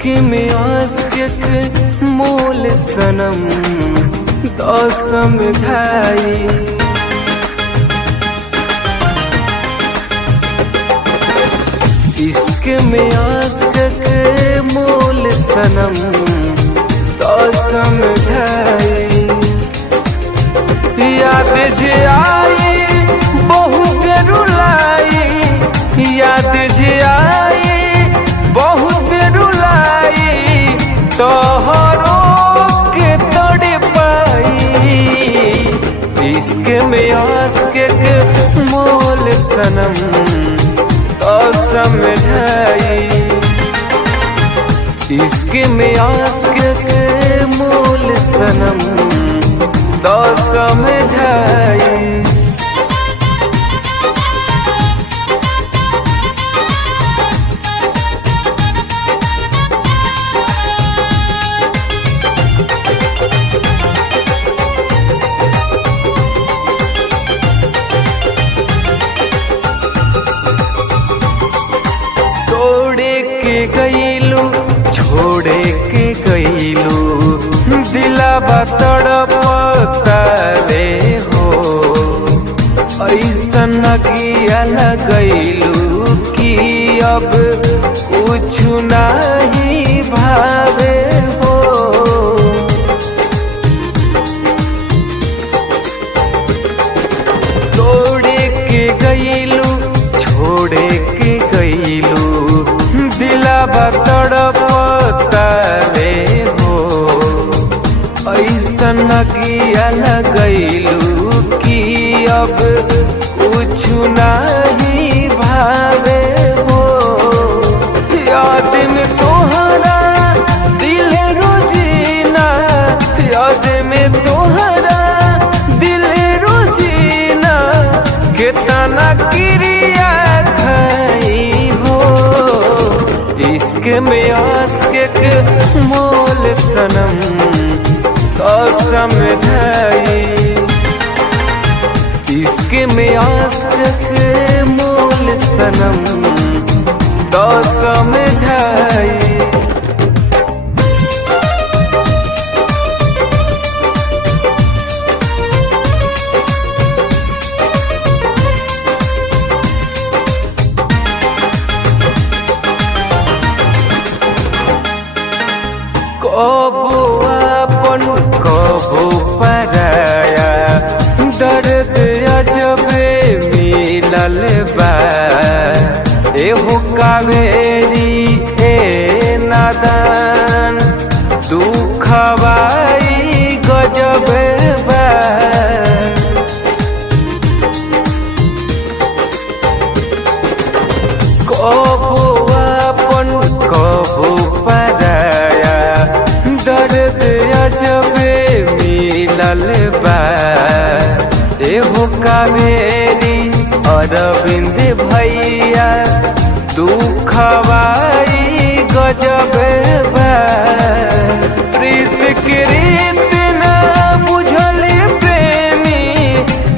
इश्क में आशिक के मोल सनम तो समझाई। इश्क में आशिक के मोल सनम तो समझाई। याद जे आई बहुत रुलाई, याद जे आई बहुत रुलाई, तोहरो के तोड़ पाई। इश्क में आशिक के मोल सनम तो समझाई। इश्क में आशिक के मोल सनम तो समझाई। तोड़े के गईलू छोड़े के गईलू, दिलावा तड़पता रे हो। ऐसन अगिया लगैलू कि अब कुछ नहीं भावे हो। तोड़े के गईलू छोड़े के गईलू, दिलावा तड़पता रे हो। ऐसन अगिया लगैलू कि अब कुछ नहीं भावे हो। याद में तोहरा दिल रोजीना, याद में तोहरा दिल रोजीना, कितना क्रिया खाई हो। इश्क में आशिक के मोल सनम तो समझाई। इश्क में आशिक के मोल सनम तो समझाई। कबो आपन कबो पराया, दर्द अजबे मिलल बा। एहो कावेरी ए नादान, दुखवाई गजबे बा। कबो आपन कबो पराया, दर्द अजबे मिलल बा। एहो कावेरी अरविंद भैया, दुखवाई गजबे बा। प्रीत के रीत ना बुझल प्रेमी,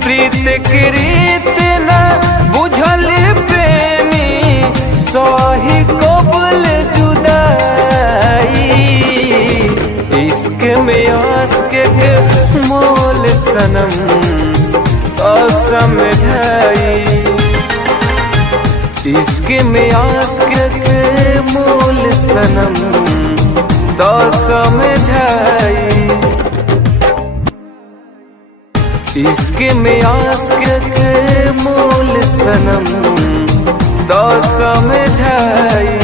प्रीत के रीत ना बुझल प्रेमी, सही कबूल जुदाई। इश्क में आशिक के मोल सनम तो समझाई। इश्क में आशिक के मोल सनम तो समझाई। इश्क में आशिक के मोल सनम तो समझाई।